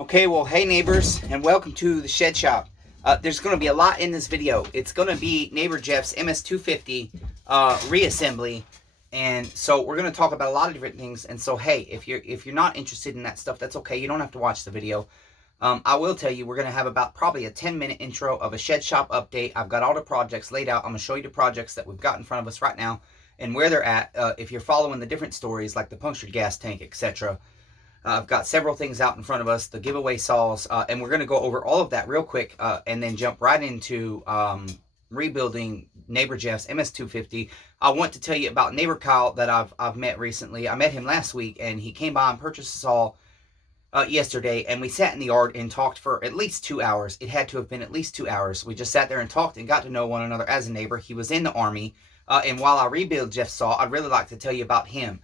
Okay, well, hey neighbors, and welcome to the shed shop. There's going to be a lot in this video. It's going to be neighbor Jeffs MS250 reassembly, and so we're going to talk about a lot of different things. And so, hey, if you're not interested in that stuff, that's okay. You don't have to watch the video. I will tell you, we're going to have about probably a 10-minute intro of a shed shop update. I've got all the projects laid out. I'm going to show you the projects that we've got in front of us right now and where they're at. If you're following the different stories like the punctured gas tank, etc. I've got several things out in front of us, the giveaway saws, and we're going to go over all of that real quick and then jump right into rebuilding neighbor Jeffs MS250. I want to tell you about neighbor Kyle that I've met recently. I met him last week, and he came by and purchased a saw yesterday, and we sat in the yard and talked for at least 2 hours. It had to have been at least 2 hours. We just sat there and talked and got to know one another as a neighbor. He was in the Army, and while I rebuild Jeff's saw, I'd really like to tell you about him.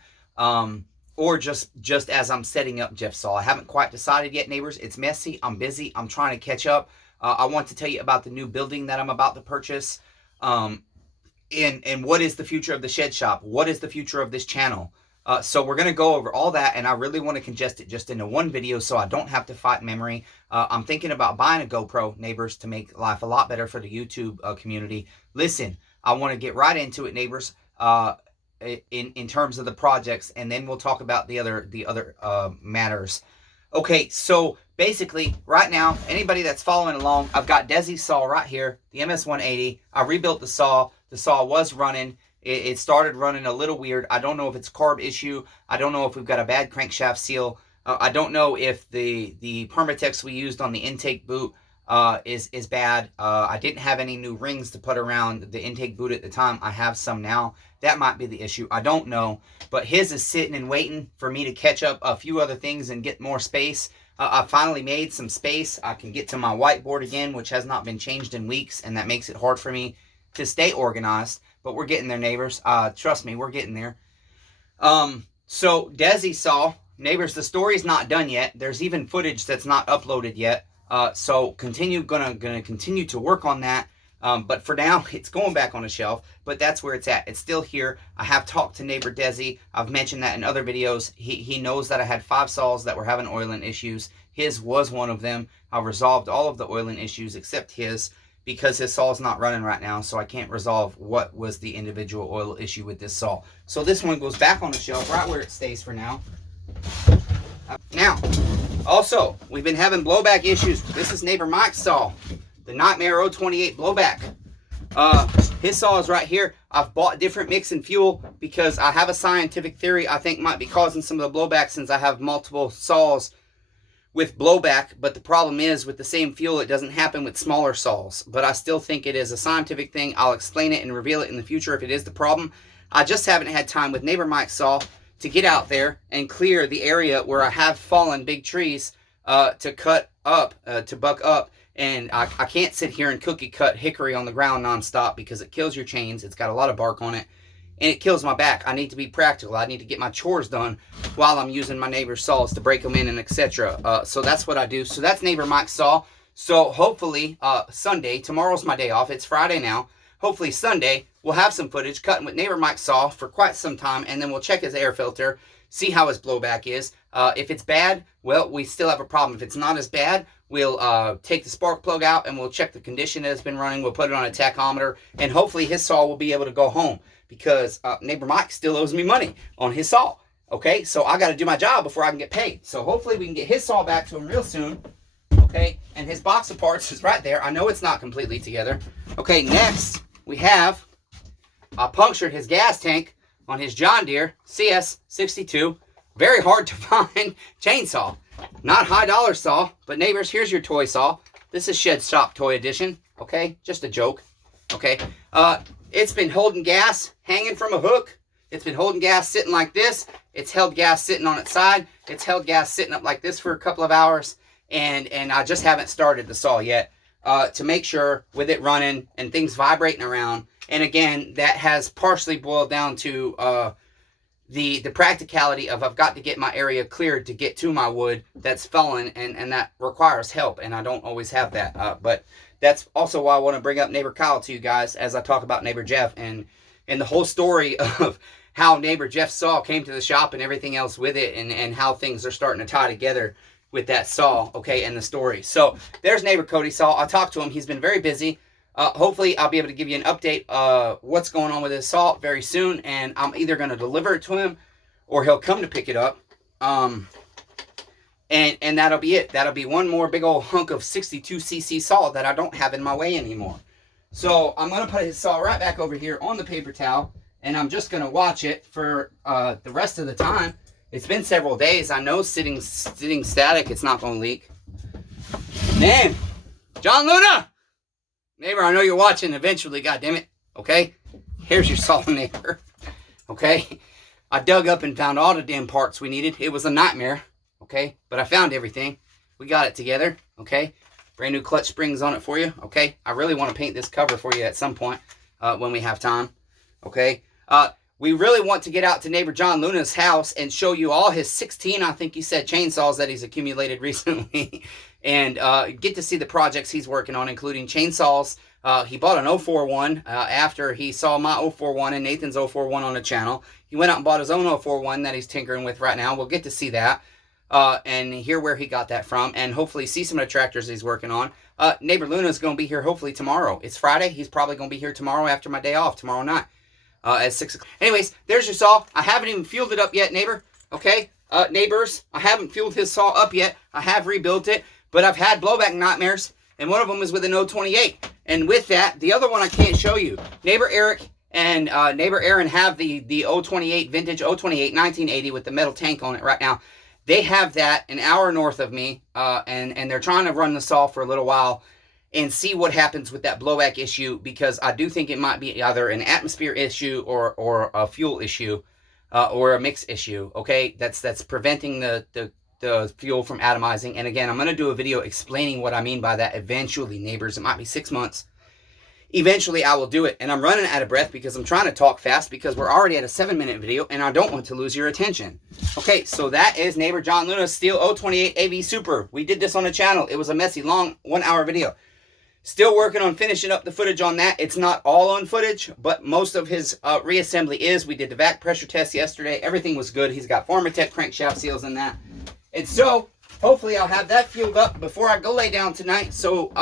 Or just as I'm setting up Jeff's saw. I haven't quite decided yet, neighbors. It's messy. I'm busy. I'm trying to catch up. I want to tell you about the new building that I'm about to purchase. And what is the future of the shed shop? What is the future of this channel? So we're going to go over all that, and I really want to congest it just into one video so I don't have to fight memory. I'm thinking about buying a GoPro, neighbors, to make life a lot better for the YouTube community. Listen, I want to get right into it, neighbors. In terms of the projects, and then we'll talk about the other matters. Okay, so basically right now, anybody that's following along, I've got Desi's saw right here, the MS180. I rebuilt the saw. The saw was running. It started running a little weird. I don't know if it's a carb issue. I don't know if we've got a bad crankshaft seal. I don't know if the Permatex we used on the intake boot is bad. I didn't have any new rings to put around the intake boot at the time. I have some now. That might be the issue. I don't know. But his is sitting and waiting for me to catch up a few other things and get more space. I finally made some space. I can get to my whiteboard again, which has not been changed in weeks, and that makes it hard for me to stay organized. But we're getting there, neighbors. Trust me, we're getting there. So Desi saw, neighbors, the story's not done yet. There's even footage that's not uploaded yet. So gonna continue to work on that. But for now, it's going back on a shelf, but that's where it's at. It's still here. I have talked to neighbor Desi. I've mentioned that in other videos. He knows that I had 5 saws that were having oiling issues. His was one of them. I resolved all of the oiling issues except his, because his saw's not running right now, so I can't resolve what was the individual oil issue with this saw. So this one goes back on the shelf right where it stays for now. Now, also, we've been having blowback issues. This is neighbor Mike's saw, the Nightmare 028 blowback. His saw is right here. I've bought different mix and fuel because I have a scientific theory I think might be causing some of the blowback, since I have multiple saws with blowback. But the problem is, with the same fuel, it doesn't happen with smaller saws. But I still think it is a scientific thing. I'll explain it and reveal it in the future if it is the problem. I just haven't had time with neighbor Mike's saw to get out there and clear the area where I have fallen big trees to cut up, to buck up. And I can't sit here and cookie cut hickory on the ground nonstop, because it kills your chains. It's got a lot of bark on it, and it kills my back. I need to be practical. I need to get my chores done while I'm using my neighbor's saws to break them in and etc. So that's what I do. So that's neighbor Mike's saw. So hopefully Sunday, tomorrow's my day off. It's Friday now. Hopefully Sunday we'll have some footage cutting with neighbor Mike's saw for quite some time, and then we'll check his air filter, see how his blowback is. If it's bad, well, we still have a problem. If it's not as bad, we'll take the spark plug out and we'll check the condition that it's been running. We'll put it on a tachometer, and hopefully his saw will be able to go home, because neighbor Mike still owes me money on his saw. Okay, so I got to do my job before I can get paid. So hopefully we can get his saw back to him real soon. Okay, and his box of parts is right there. I know it's not completely together. Okay, next we have, I punctured his gas tank on his John Deere CS62. Very hard to find chainsaw. Not high dollar saw, but neighbors, here's your toy saw. This is Shed Shop Toy Edition. Okay, just a joke. Okay, it's been holding gas hanging from a hook. It's been holding gas sitting like this. It's held gas sitting on its side. It's held gas sitting up like this for a couple of hours. And I just haven't started the saw yet to make sure with it running and things vibrating around. And again, that has partially boiled down to the practicality of, I've got to get my area cleared to get to my wood that's fallen, and that requires help, and I don't always have that. But that's also why I want to bring up neighbor Kyle to you guys as I talk about neighbor Jeff and the whole story of how neighbor Jeff's saw came to the shop and everything else with it, and how things are starting to tie together with that saw, okay, and the story. So there's neighbor Cody's saw. I talked to him. He's been very busy. Hopefully I'll be able to give you an update what's going on with his saw very soon, and I'm either going to deliver it to him or he'll come to pick it up. And that'll be it. That'll be one more big old hunk of 62cc saw that I don't have in my way anymore. So I'm going to put his saw right back over here on the paper towel, and I'm just going to watch it for the rest of the time. It's been several days. I know sitting static, it's not going to leak. Man, John Luna! Neighbor, I know you're watching eventually, goddammit. Okay? Here's your saw, neighbor. Okay? I dug up and found all the damn parts we needed. It was a nightmare. Okay? But I found everything. We got it together. Okay? Brand new clutch springs on it for you. Okay? I really want to paint this cover for you at some point when we have time. Okay? We really want to get out to neighbor John Luna's house and show you all his 16, I think he said, chainsaws that he's accumulated recently. And get to see the projects he's working on, including chainsaws. He bought an 041 after he saw my 041 and Nathan's 041 on the channel. He went out and bought his own 041 that he's tinkering with right now. We'll get to see that and hear where he got that from, and hopefully see some of the tractors he's working on. Neighbor Luna's going to be here hopefully tomorrow. It's Friday. He's probably going to be here tomorrow after my day off, tomorrow night. At 6 o'clock. Anyways, there's your saw. I haven't even fueled it up yet, neighbor. Okay? Neighbors, I haven't fueled his saw up yet. I have rebuilt it, but I've had blowback nightmares, and one of them is with an 028. And with that, the other one I can't show you. Neighbor Eric and neighbor Aaron have the 028, vintage 028, 1980 with the metal tank on it right now. They have that an hour north of me, and they're trying to run the saw for a little while and see what happens with that blowback issue, because I do think it might be either an atmosphere issue or a fuel issue or a mix issue, okay? That's preventing the fuel from atomizing. And again, I'm going to do a video explaining what I mean by that eventually, neighbors. It might be 6 months. Eventually, I will do it. And I'm running out of breath because I'm trying to talk fast because we're already at a 7-minute video, and I don't want to lose your attention. Okay, so that is neighbor John Luna's Stihl 028 AV Super. We did this on the channel. It was a messy, long 1-hour video. Still working on finishing up the footage on that. It's not all on footage, but most of his reassembly is. We did the vac pressure test yesterday. Everything was good. He's got Pharmatech crankshaft seals in that. And so, hopefully I'll have that fueled up before I go lay down tonight so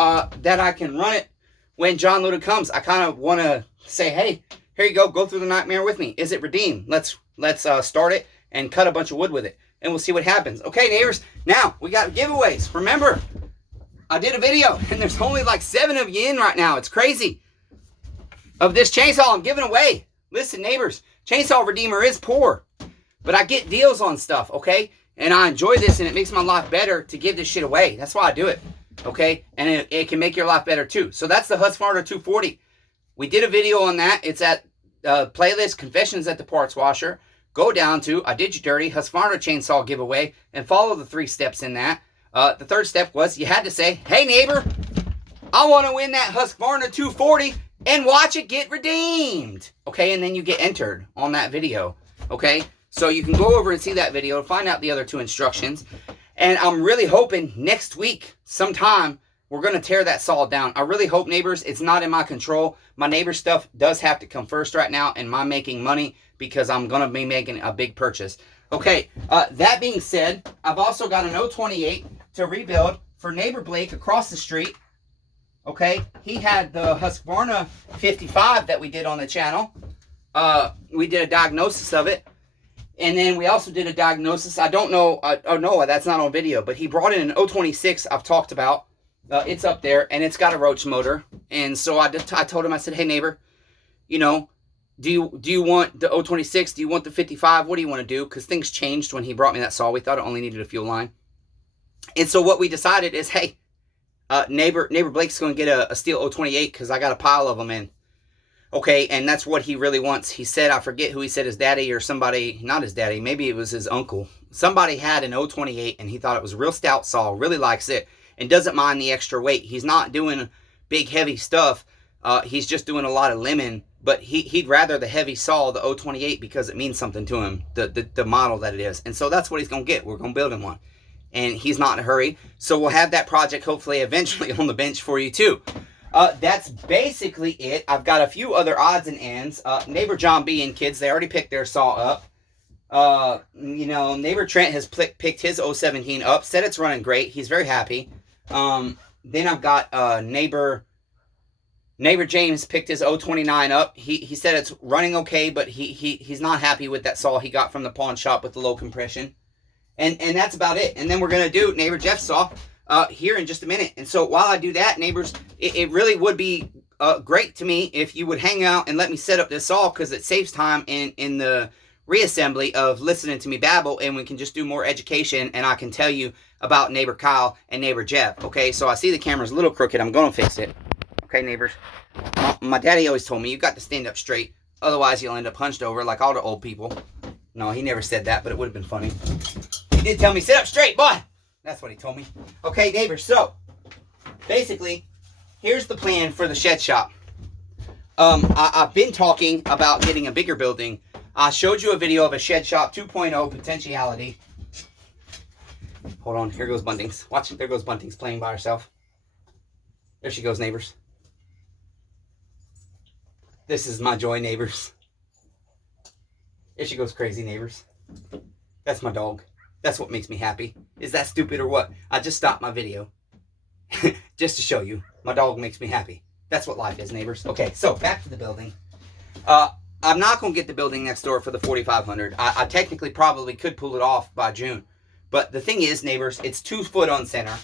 that I can run it when John Luna comes. I kind of want to say, hey, here you go through the nightmare with me. Is it redeemed? Let's start it and cut a bunch of wood with it, and we'll see what happens. Okay, neighbors, now we got giveaways. Remember, I did a video, and there's only like 7 of you in right now. It's crazy. Of this chainsaw I'm giving away. Listen, neighbors, Chainsaw Redeemer is poor, but I get deals on stuff, okay? And I enjoy this, and it makes my life better to give this shit away. That's why I do it, okay? And it can make your life better, too. So that's the Husqvarna 240. We did a video on that. It's at playlist Confessions at the Parts Washer. Go down to I Did You Dirty Husqvarna Chainsaw Giveaway and follow the 3 steps in that. The third step was you had to say, hey, neighbor, I want to win that Husqvarna 240 and watch it get redeemed. Okay, and then you get entered on that video. Okay, so you can go over and see that video and find out the other 2 instructions. And I'm really hoping next week sometime we're going to tear that saw down. I really hope, neighbors, it's not in my control. My neighbor stuff does have to come first right now, and my making money, because I'm going to be making a big purchase. Okay, that being said, I've also got an 028 to rebuild for neighbor Blake across the street. Okay, he had the Husqvarna 55 that we did on the channel. We did a diagnosis of it, and then we also did a diagnosis. I don't know, oh no, that's not on video, but he brought in an 026 I've talked about. It's up there, and it's got a Roach motor. And so I told him, I said, hey neighbor, you know, do you want the 026? Do you want the 55? What do you want to do? Because things changed when he brought me that saw. We thought it only needed a fuel line. And so what we decided is, hey, neighbor Blake's going to get a Stihl 028 because I got a pile of them in. Okay, and that's what he really wants. He said, I forget who he said, his daddy or somebody, not his daddy, maybe it was his uncle. Somebody had an 028 and he thought it was a real stout saw, really likes it, and doesn't mind the extra weight. He's not doing big, heavy stuff. He's just doing a lot of lemon, but he'd rather the heavy saw, the 028, because it means something to him, the model that it is. And so that's what he's going to get. We're going to build him one. And he's not in a hurry. So we'll have that project hopefully eventually on the bench for you too. That's basically it. I've got a few other odds and ends. Neighbor John B and kids, they already picked their saw up. You know, neighbor Trent has picked his 017 up, said it's running great. He's very happy. Then I've got neighbor James picked his 029 up. He said it's running okay, but he's not happy with that saw he got from the pawn shop with the low compression. And that's about it. And then we're going to do neighbor Jeff's saw here in just a minute. And so while I do that, neighbors, it really would be great to me if you would hang out and let me set up this saw, because it saves time in the reassembly of listening to me babble, and we can just do more education, and I can tell you about neighbor Kyle and neighbor Jeff. Okay, so I see the camera's a little crooked. I'm going to fix it. Okay, neighbors. My daddy always told me, you got to stand up straight, otherwise you'll end up hunched over like all the old people. No, he never said that, but it would have been funny. He did tell me, sit up straight, boy. That's what he told me. Okay, neighbors, so basically, here's the plan for the shed shop. I've been talking about getting a bigger building. I showed you a video of a shed shop 2.0 potentiality. Hold on, here goes Buntings. Watch, there goes Buntings playing by herself. There she goes, neighbors. This is my joy, neighbors. There she goes, crazy, neighbors. That's my dog. That's what makes me happy. Is that stupid or what? I just stopped my video just to show you. My dog makes me happy. That's what life is, neighbors. Okay, so back to the building. I'm not going to get the building next door for the 4,500. I technically probably could pull it off by June. But the thing is, neighbors, it's 2 foot on center.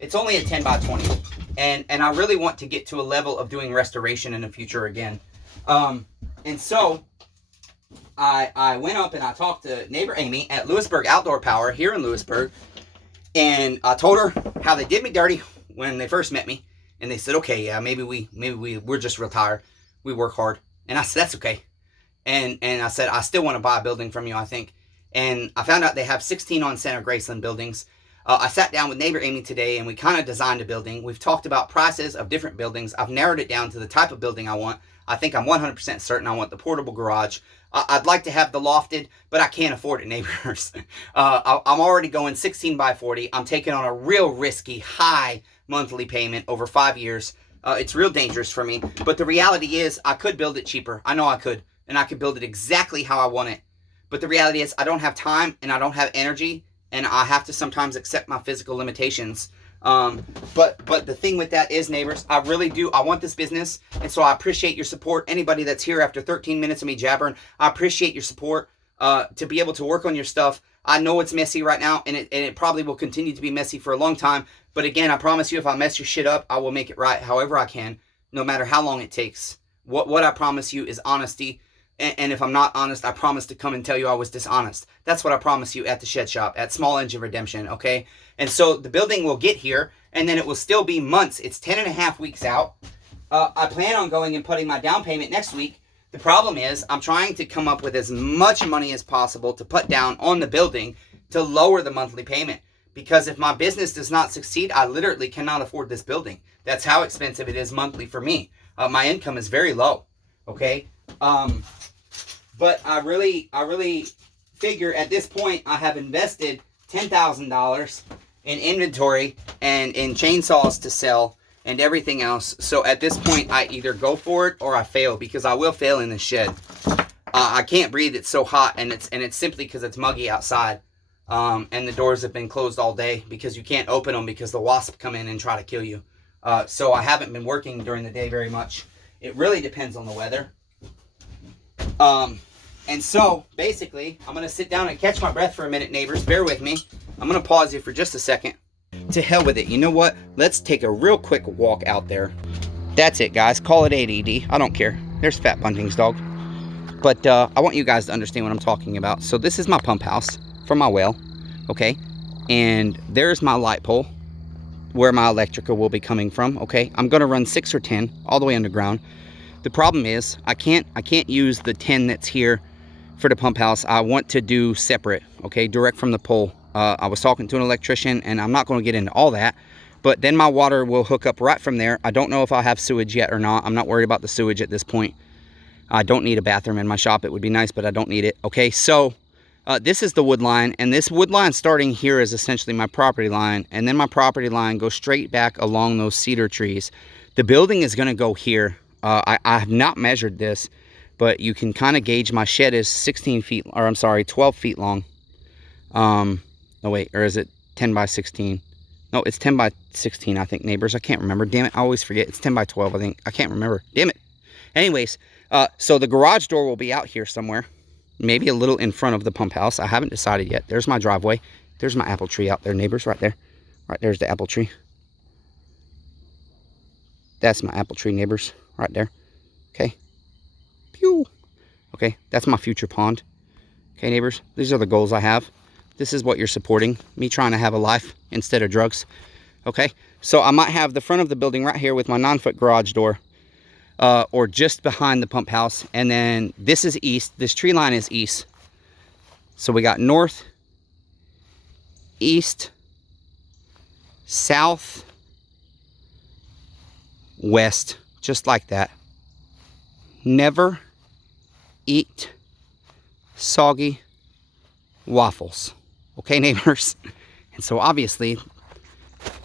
It's only a 10 by 20. And I really want to get to a level of doing restoration in the future again. And so I went up and I talked to neighbor Amy at Lewisburg Outdoor Power here in Lewisburg. And I told her how they did me dirty when they first met me. And they said, okay, yeah, maybe we're just real tired. We work hard. And I said, that's okay. And I said, I still want to buy a building from you, I think. And I found out they have 16 on center Graceland buildings. I sat down with neighbor Amy today, and we kind of designed a building. We've talked about prices of different buildings. I've narrowed it down to the type of building I want. I think I'm 100% certain I want the portable garage. I'd like to have the lofted, but I can't afford it, neighbors. I'm already going 16 by 40. I'm taking on a real risky, high monthly payment over 5 years. It's real dangerous for me. But the reality is, I could build it cheaper. I know I could. And I could build it exactly how I want it. But the reality is, I don't have time, and I don't have energy, and I have to sometimes accept my physical limitations. But the thing with that is, neighbors, I really do. I want this business, and so I appreciate your support. Anybody that's here after 13 minutes of me jabbering, I appreciate your support to be able to work on your stuff. I know it's messy right now, and it probably will continue to be messy for a long time. But again, I promise you, if I mess your shit up, I will make it right however I can, no matter how long it takes. What I promise you is honesty. And if I'm not honest, I promise to come and tell you I was dishonest. That's what I promise you at the shed shop, at Small Engine Redemption, okay? And so the building will get here, and then it will still be months. It's 10.5 weeks out. I plan on going and putting my down payment next week. The problem is I'm trying to come up with as much money as possible to put down on the building to lower the monthly payment. Because if my business does not succeed, I literally cannot afford this building. That's how expensive it is monthly for me. My income is very low, okay? But I really figure at this point I have invested $10,000 in inventory and in chainsaws to sell and everything else. So at this point, I either go for it or I fail, because I will fail in the shed. I can't breathe. It's so hot, and it's simply because it's muggy outside. And the doors have been closed all day because you can't open them because the wasps come in and try to kill you. So I haven't been working during the day very much. It really depends on the weather. And so basically, I'm going to sit down and catch my breath for a minute, neighbors. Bear with me. I'm going to pause you for just a second. To hell with it. You know what? Let's take a real quick walk out there. That's it, guys. Call it ADD. I don't care. There's Fat Bunting's dog. But I want you guys to understand what I'm talking about. So this is my pump house for my well. Okay? And there's my light pole where my electrical will be coming from. Okay? I'm going to run 6 or 10 all the way underground. The problem is I can't use the 10 that's here for the pump house. I want to do separate, okay, direct from the pole. I was talking to an electrician, and I'm not going to get into all that, but then my water will hook up right from there. I don't know if I'll have sewage yet or not. I'm not worried about the sewage at this point. I don't need a bathroom in my shop. It would be nice, but I don't need it. Okay, so this is the wood line, and this wood line starting here is essentially my property line, and then my property line goes straight back along those cedar trees. The building is going to go here. I have not measured this, but you can kind of gauge my shed is 16 feet, or I'm sorry, 12 feet long. No wait, or is it 10 by 16? No, it's 10 by 16, I think, neighbors. I can't remember. Damn it, I always forget. It's 10 by 12, I think. I can't remember. Damn it. Anyways, so the garage door will be out here somewhere. Maybe a little in front of the pump house. I haven't decided yet. There's my driveway. There's my apple tree out there, neighbors, right there. Right there's the apple tree. That's my apple tree, neighbors, right there. Okay. Pew. Okay, that's my future pond. Okay, neighbors, these are the goals I have. This is what you're supporting, me trying to have a life instead of drugs. Okay, so I might have the front of the building right here with my 9-foot garage door, or just behind the pump house. And then this is east. This tree line is east. So we got north, east, south, west, just like that. Never eat soggy waffles. Okay, neighbors? And so obviously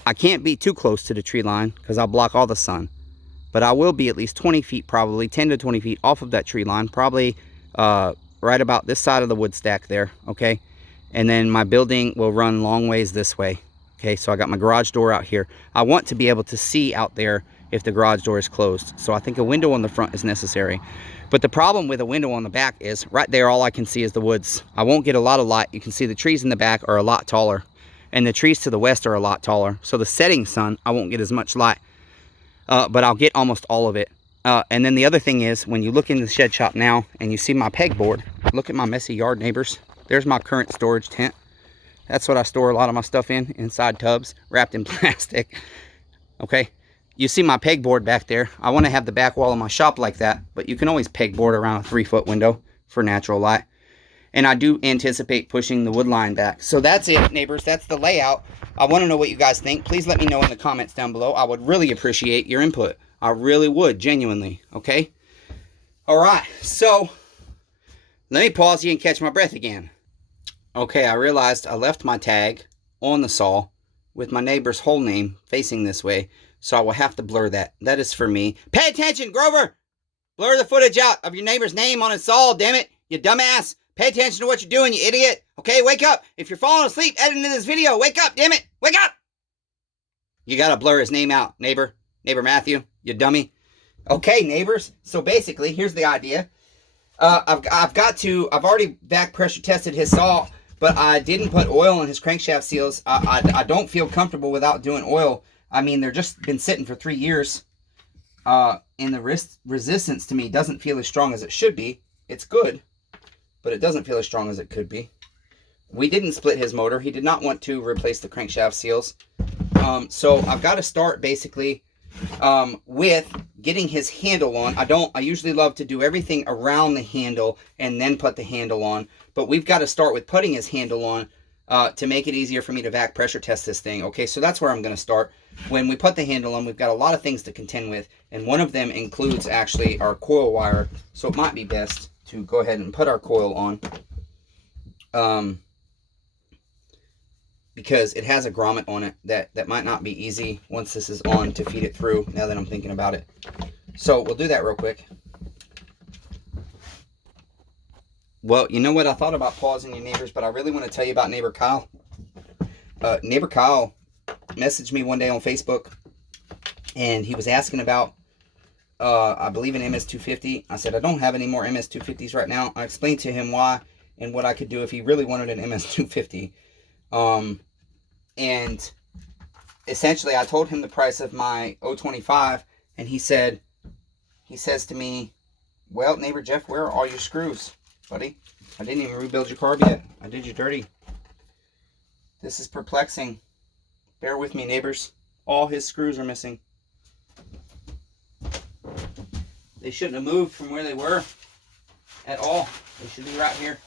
I can't be too close to the tree line because I'll block all the sun, but I will be at least 20 feet, probably 10 to 20 feet off of that tree line, probably right about this side of the wood stack there. Okay, and then my building will run long ways this way. Okay, so I got my garage door out here. I want to be able to see out there if the garage door is closed, so I think a window on the front is necessary. But the problem with a window on the back is right there, all I can see is the woods. I won't get a lot of light. You can see the trees in the back are a lot taller, and the trees to the west are a lot taller. So the setting sun, I won't get as much light, but I'll get almost all of it. And then the other thing is, when you look in the shed shop now and you see my pegboard, look at my messy yard, neighbors. There's my current storage tent. That's what I store a lot of my stuff in, inside tubs, wrapped in plastic. Okay. You see my pegboard back there. I want to have the back wall of my shop like that, but you can always pegboard around a 3-foot window for natural light. And I do anticipate pushing the wood line back. So that's it, neighbors. That's the layout. I want to know what you guys think. Please let me know in the comments down below. I would really appreciate your input. I really would, genuinely. Okay? All right. So let me pause you and catch my breath again. Okay, I realized I left my tag on the saw with my neighbor's whole name facing this way. So I will have to blur that. That is for me. Pay attention, Grover! Blur the footage out of your neighbor's name on his saw, damn it, you dumbass. Pay attention to what you're doing, you idiot. Okay, wake up. If you're falling asleep editing this video, wake up, damn it. Wake up! You gotta blur his name out, neighbor. Neighbor Matthew, you dummy. Okay, neighbors. So basically, here's the idea. I've already back pressure tested his saw, but I didn't put oil on his crankshaft seals. I don't feel comfortable without doing oil. I mean, they're just been sitting for 3 years. And the resistance to me doesn't feel as strong as it should be. It's good, but it doesn't feel as strong as it could be. We didn't split his motor. He did not want to replace the crankshaft seals. So I've got to start basically with getting his handle on. I usually love to do everything around the handle and then put the handle on. But we've got to start with putting his handle on to make it easier for me to vac pressure test this thing. Okay, so that's where I'm going to start. When we put the handle on, we've got a lot of things to contend with, and one of them includes actually our coil wire. So it might be best to go ahead and put our coil on, because it has a grommet on it that might not be easy once this is on to feed it through, now that I'm thinking about it. So we'll do that real quick. Well, you know what? I thought about pausing you, neighbors, but I really want to tell you about neighbor Kyle. Neighbor Kyle messaged me one day on Facebook, and he was asking about, I believe, an MS250. I said, I don't have any more MS250s right now. I explained to him why and what I could do if he really wanted an MS250. And essentially I told him the price of my 025, and he says to me, well, neighbor Jeff, where are all your screws, buddy? I didn't even rebuild your carb yet. I did you dirty. This is perplexing. Bear with me, neighbors. All his screws are missing. They shouldn't have moved from where they were at all. They should be right here.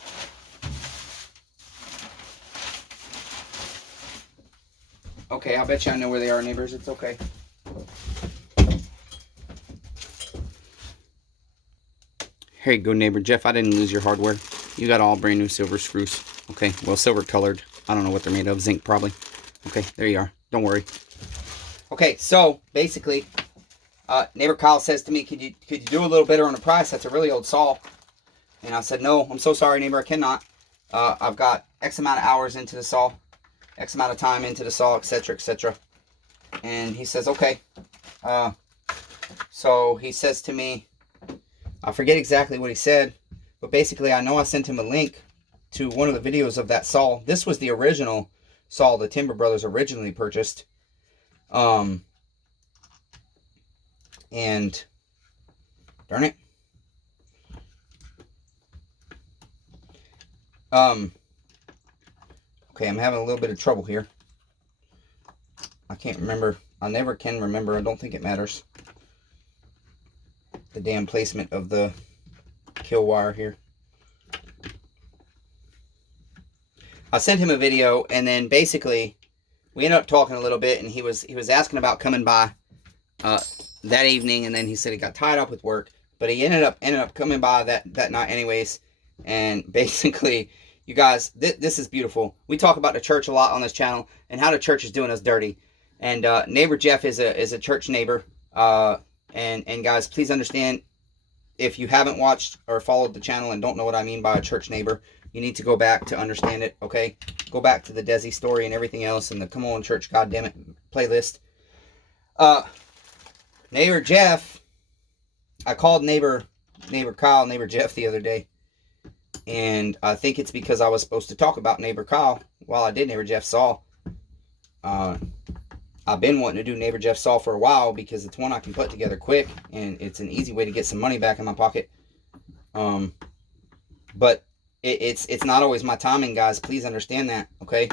Okay, I bet you I know where they are, neighbors. It's okay. Here you go, neighbor Jeff. I didn't lose your hardware. You got all brand new silver screws. Okay, well, silver colored. I don't know what they're made of. Zinc, probably. Okay, there you are. Don't worry. Okay, so basically, Neighbor Kyle says to me, could you do a little better on the price? That's a really old saw. And I said, no, I'm so sorry, neighbor, I cannot. I've got X amount of hours into the saw, X amount of time into the saw, etc., etc. And he says, okay. So he says to me, I forget exactly what he said, but basically I know I sent him a link to one of the videos of that saw. This was the original saw the Timber Brothers originally purchased. And darn it. Okay, I'm having a little bit of trouble here. I can't remember. I never can remember. I don't think it matters. The damn placement of the kill wire here. I sent him a video, and then basically we ended up talking a little bit, and he was asking about coming by that evening, and then he said he got tied up with work, but he ended up coming by that night anyways. And basically, you guys, this is beautiful. We talk about the church a lot on this channel and how the church is doing us dirty. And neighbor Jeff is a church neighbor. And guys, please understand, if you haven't watched or followed the channel and don't know what I mean by a church neighbor, you need to go back to understand it, okay? Go back to the Desi story and everything else and the Come On Church Goddammit playlist. Neighbor Jeff, I called neighbor Kyle, neighbor Jeff the other day. And I think it's because I was supposed to talk about neighbor Kyle while I did neighbor Jeff's saw. I've been wanting to do neighbor Jeff's saw for a while because it's one I can put together quick and it's an easy way to get some money back in my pocket. But it's not always my timing, guys. Please understand that, okay?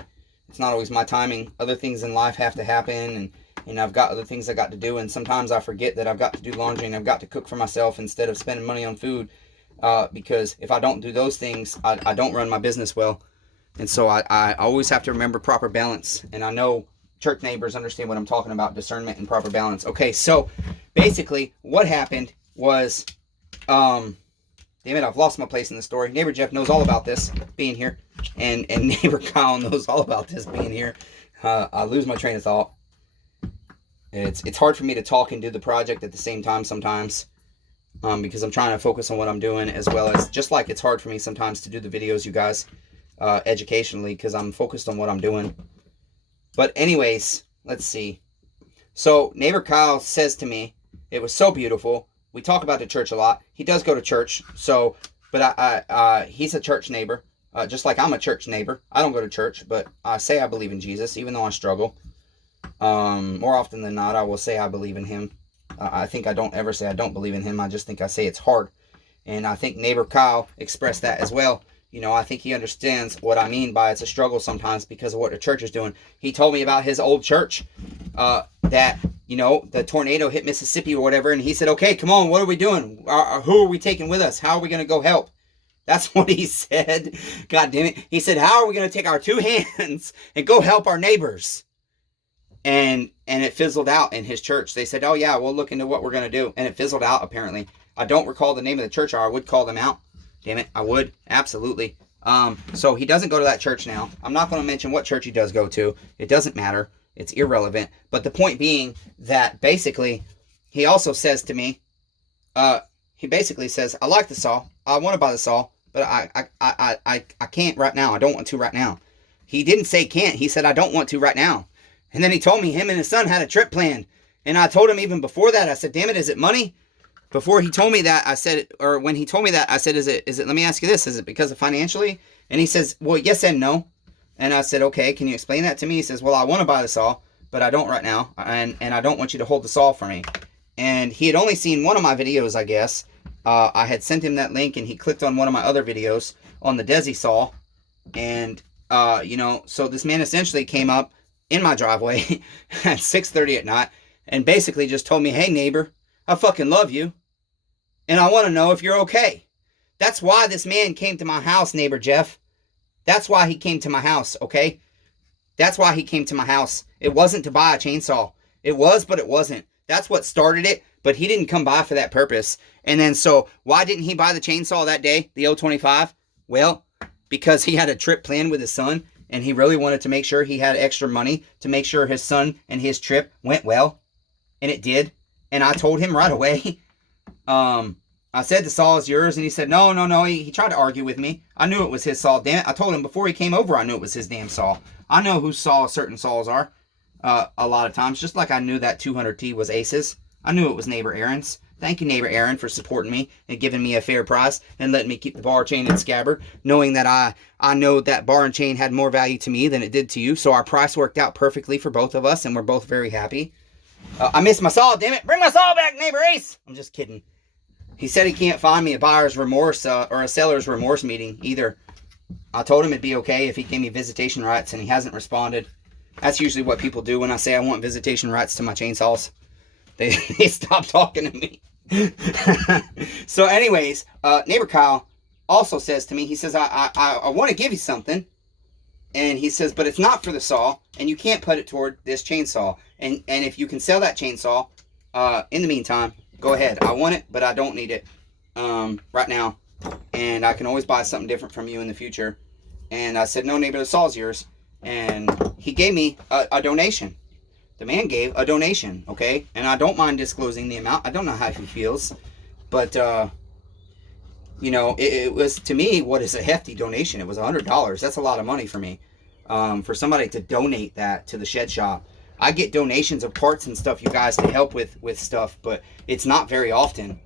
It's not always my timing. Other things in life have to happen, and I've got other things I got to do, and sometimes I forget that I've got to do laundry and I've got to cook for myself instead of spending money on food. Because if I don't do those things, I don't run my business well. And so I always have to remember proper balance. And I know church neighbors understand what I'm talking about, discernment and proper balance. Okay, so basically what happened was, damn it, I've lost my place in the story. Neighbor Jeff knows all about this being here. And neighbor Kyle knows all about this being here. I lose my train of thought. It's hard for me to talk and do the project at the same time sometimes. Because I'm trying to focus on what I'm doing, as well as, just like it's hard for me sometimes to do the videos, you guys, educationally, because I'm focused on what I'm doing. But anyways, let's see. So neighbor Kyle says to me, it was so beautiful. We talk about the church a lot. He does go to church, so, but he's a church neighbor, just like I'm a church neighbor. I don't go to church, but I say I believe in Jesus, even though I struggle. More often than not, I will say I believe in him. I think I don't ever say I don't believe in him. I just think I say it's hard. And I think neighbor Kyle expressed that as well. You know, I think he understands what I mean by it's a struggle sometimes because of what the church is doing. He told me about his old church that, you know, the tornado hit Mississippi or whatever. And he said, okay, come on, what are we doing? Who are we taking with us? How are we going to go help? That's what he said. God damn it. He said, how are we going to take our two hands and go help our neighbors? And it fizzled out in his church. They said, oh yeah, we'll look into what we're going to do. And it fizzled out, apparently. I don't recall the name of the church, or I would call them out. Damn it, I would. Absolutely. So he doesn't go to that church now. I'm not going to mention what church he does go to. It doesn't matter. It's irrelevant. But the point being that basically, he also says to me, he basically says, I like the saw. I want to buy the saw, but I can't right now. I don't want to right now. He didn't say can't. He said, I don't want to right now. And then he told me him and his son had a trip planned. And I told him even before that, I said, damn it, is it money? Before he told me that, I said, or when he told me that, I said, is it, let me ask you this, is it because of financially? And he says, well, yes and no. And I said, okay, can you explain that to me? He says, well, I want to buy the saw, but I don't right now. And I don't want you to hold the saw for me. And he had only seen one of my videos, I guess. I had sent him that link and he clicked on one of my other videos on the Desi saw. And, you know, so this man essentially came up in my driveway at 6:30 at night and basically just told me, hey neighbor, I fucking love you and I want to know if you're okay. That's why this man came to my house, neighbor Jeff. That's why he came to my house, okay? That's why he came to my house. It wasn't to buy a chainsaw. It was, but it wasn't. That's what started it, but he didn't come by for that purpose. And then so why didn't he buy the chainsaw that day, the 025? Well, because he had a trip planned with his son. And he really wanted to make sure he had extra money to make sure his son and his trip went well. And it did. And I told him right away, I said the saw is yours, and he said, no, no, no. He tried to argue with me. I knew it was his saw. Damn it. I told him before he came over, I knew it was his damn saw. I know whose saw certain saws are a lot of times, just like I knew that 200T was Ace's. I knew it was neighbor Aaron's. Thank you, neighbor Aaron, for supporting me and giving me a fair price and letting me keep the bar chain and scabbard, knowing that I know that bar and chain had more value to me than it did to you. So our price worked out perfectly for both of us, and we're both very happy. I missed my saw, damn it. Bring my saw back, neighbor Ace. I'm just kidding. He said he can't find me a buyer's remorse or a seller's remorse meeting either. I told him it'd be okay if he gave me visitation rights, and he hasn't responded. That's usually what people do when I say I want visitation rights to my chainsaws. They stop talking to me. So anyways, neighbor Kyle also says to me, he says, I want to give you something. And he says, but it's not for the saw, and you can't put it toward this chainsaw. And if you can sell that chainsaw, in the meantime, go ahead. I want it, but I don't need it right now. And I can always buy something different from you in the future. And I said, no, neighbor, the saw's yours. And he gave me a donation. The man gave a donation, okay? And I don't mind disclosing the amount. I don't know how he feels. But, you know, it was, to me, what is a hefty donation. It was $100. That's a lot of money for me. For somebody to donate that to the shed shop. I get donations of parts and stuff, you guys, to help with stuff. But it's not very often.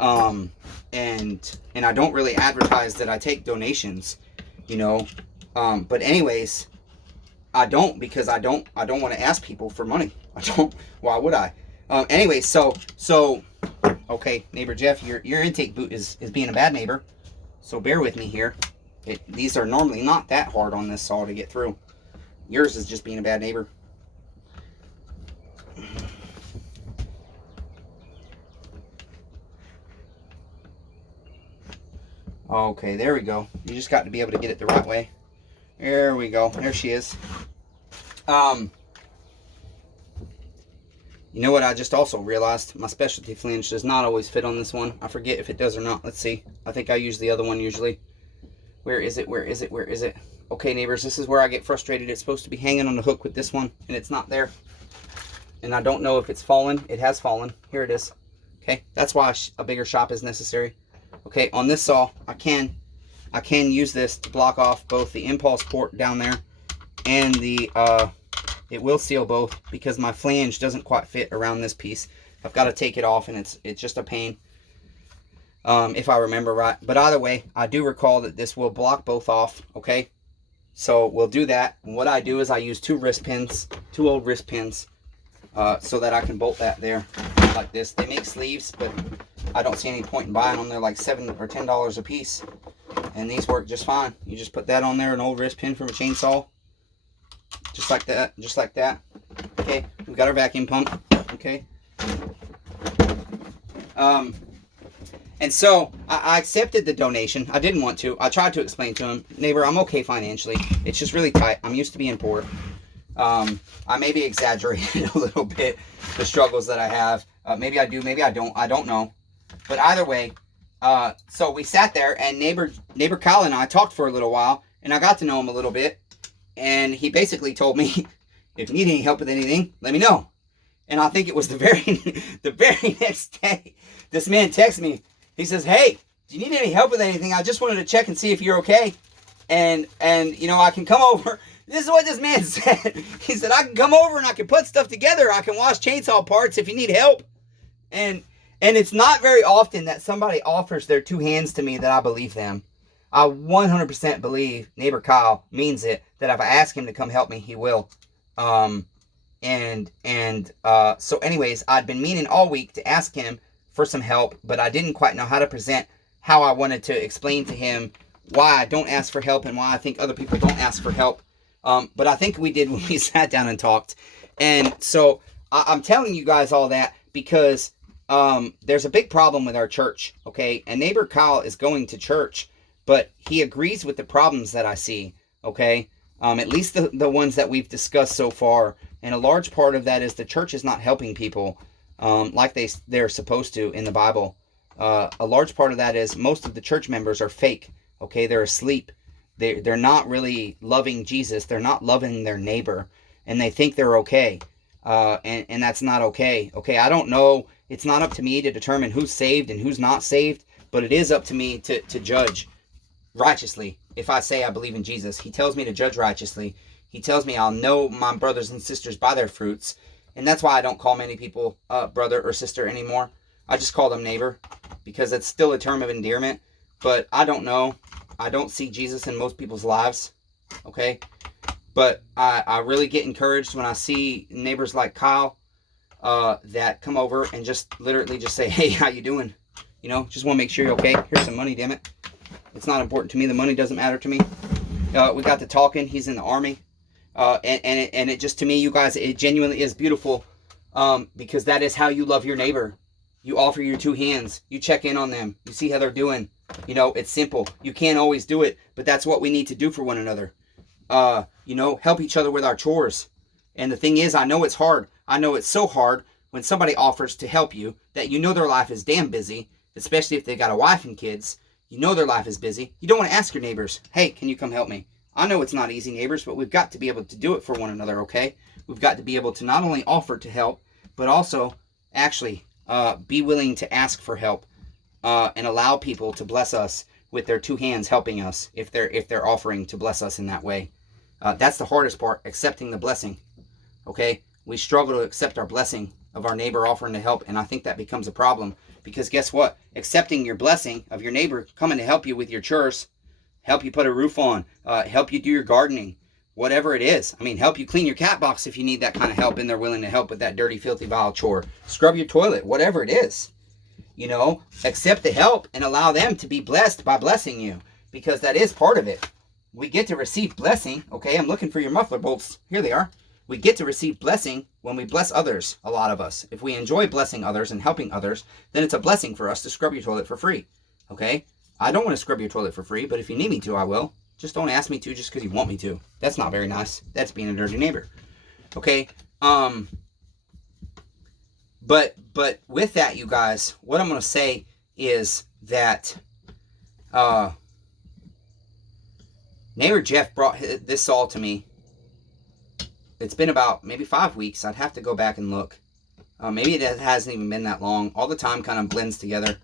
And I don't really advertise that I take donations, you know. But anyways, I don't, because I don't want to ask people for money. I don't. Why would I? Anyway, so okay, neighbor Jeff, your intake boot is being a bad neighbor. So bear with me here. These are normally not that hard on this saw to get through. Yours is just being a bad neighbor. Okay, there we go. You just got to be able to get it the right way. There we go. There she is. You know what I just also realized? My specialty flange does not always fit on this one. I forget if it does or not. Let's see. I think I use the other one usually. Where is it? Where is it? Where is it? Okay, neighbors, this is where I get frustrated. It's supposed to be hanging on the hook with this one, and it's not there. And I don't know if it's fallen. It has fallen. Here it is. Okay, that's why a bigger shop is necessary. Okay, on this saw, I can use this to block off both the impulse port down there and the, it will seal both, because my flange doesn't quite fit around this piece. I've got to take it off, and it's just a pain, if I remember right. But either way, I do recall that this will block both off, okay? So we'll do that. And what I do is I use two old wrist pins, so that I can bolt that there like this. They make sleeves, but I don't see any point in buying them. They're like $7 or $10 a piece, and these work just fine. You just put that on there, an old wrist pin from a chainsaw, just like that, just like that. Okay, we've got our vacuum pump. Okay, and so I accepted the donation. I didn't want to. I tried to explain to him, neighbor, I'm okay financially. It's just really tight. I'm used to being poor. I maybe exaggerated a little bit the struggles that I have. Maybe I do, maybe I don't. I don't know. But either way, so we sat there, and neighbor Kyle and I talked for a little while, and I got to know him a little bit. And he basically told me, if you need any help with anything, let me know. And I think it was the very next day, this man texted me. He says, hey, do you need any help with anything? I just wanted to check and see if you're okay. And you know, I can come over. This is what this man said. He said, I can come over and I can put stuff together. I can wash chainsaw parts if you need help. And it's not very often that somebody offers their two hands to me that I believe them. I 100% believe neighbor Kyle means it, that if I ask him to come help me, he will. So anyways, I'd been meaning all week to ask him for some help, but I didn't quite know how to present how I wanted to explain to him why I don't ask for help and why I think other people don't ask for help. But I think we did when we sat down and talked. And so I'm telling you guys all that because there's a big problem with our church, okay? And neighbor Kyle is going to church, but he agrees with the problems that I see, okay? At least the ones that we've discussed so far. And a large part of that is the church is not helping people like they're supposed to in the Bible. A large part of that is most of the church members are fake, okay? They're asleep. They're not really loving Jesus. They're not loving their neighbor. And they think they're okay. And that's not okay. Okay, I don't know It's not up to me to determine who's saved and who's not saved, but it is up to me to judge righteously. If I say I believe in Jesus, he tells me to judge righteously. He tells me I'll know my brothers and sisters by their fruits. And that's why I don't call many people brother or sister anymore. I just call them neighbor, because it's still a term of endearment. But I don't know. I don't see Jesus in most people's lives. Okay? But I really get encouraged when I see neighbors like Kyle that come over and just literally just say, hey, how you doing? You know, just want to make sure you're okay. Here's some money, damn it. It's not important to me. The money doesn't matter to me. We got to talking. He's in the Army. And it just, to me, you guys, it genuinely is beautiful, because that is how you love your neighbor. You offer your two hands. You check in on them. You see how they're doing. You know, it's simple. You can't always do it, but that's what we need to do for one another. You know, help each other with our chores. And the thing is, I know it's hard. I know it's so hard when somebody offers to help you that you know their life is damn busy, especially if they got a wife and kids. You know their life is busy. You don't want to ask your neighbors, hey, can you come help me? I know it's not easy, neighbors, but we've got to be able to do it for one another, okay? We've got to be able to not only offer to help, but also actually be willing to ask for help and allow people to bless us with their two hands helping us if they're offering to bless us in that way. That's the hardest part, accepting the blessing, okay? We struggle to accept our blessing of our neighbor offering to help, and I think that becomes a problem because guess what? Accepting your blessing of your neighbor coming to help you with your chores, help you put a roof on, help you do your gardening, whatever it is. I mean, help you clean your cat box if you need that kind of help and they're willing to help with that dirty, filthy, vile chore. Scrub your toilet, whatever it is. You know, accept the help and allow them to be blessed by blessing you, because that is part of it. We get to receive blessing. Okay, I'm looking for your muffler bolts. Here they are. We get to receive blessing when we bless others, a lot of us. If we enjoy blessing others and helping others, then it's a blessing for us to scrub your toilet for free. Okay? I don't want to scrub your toilet for free, but if you need me to, I will. Just don't ask me to just because you want me to. That's not very nice. That's being a dirty neighbor. Okay? But with that, you guys, what I'm going to say is that neighbor Jeff brought this saw to me. It's been about maybe 5 weeks. I'd have to go back and look. Maybe it hasn't even been that long. All the time kind of blends together.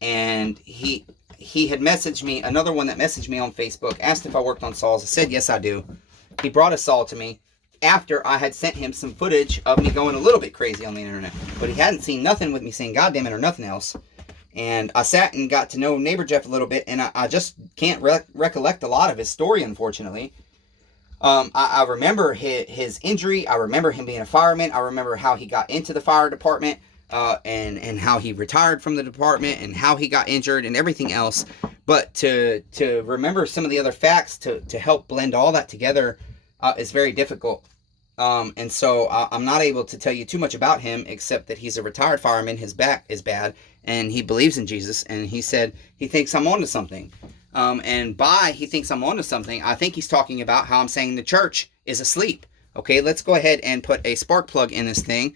And he had messaged me, another one that messaged me on Facebook, asked if I worked on saws. I said, yes, I do. He brought a saw to me after I had sent him some footage of me going a little bit crazy on the internet. But he hadn't seen nothing with me saying, God damn it, or nothing else. And I sat and got to know neighbor Jeff a little bit, and I just can't recollect a lot of his story, unfortunately. I remember his injury. I remember him being a fireman. I remember how he got into the fire department, and how he retired from the department, and how he got injured, and everything else. But to remember some of the other facts, to help blend all that together, is very difficult. And so I'm not able to tell you too much about him, except that he's a retired fireman. His back is bad, and he believes in Jesus. And he said he thinks I'm onto something. And by he thinks I'm onto something, I think he's talking about how I'm saying the church is asleep. Okay, let's go ahead and put a spark plug in this thing.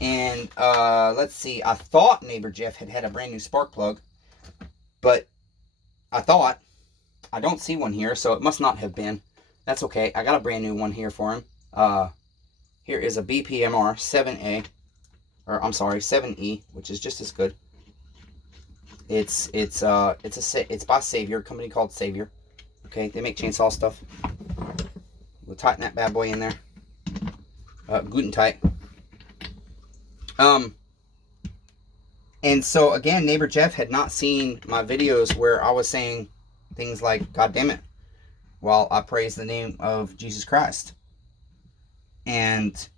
And let's see, I thought neighbor Jeff had a brand new spark plug, but I don't see one here, so it must not have been. That's okay. I got a brand new one here for him. Here is a BPMR 7A, or I'm sorry, 7E, which is just as good. It's by Savior, a company called Savior. Okay, they make chainsaw stuff. We'll tighten that bad boy in there. Gluten tight. And so again, neighbor Jeff had not seen my videos where I was saying things like, God damn it, while I praise the name of Jesus Christ. And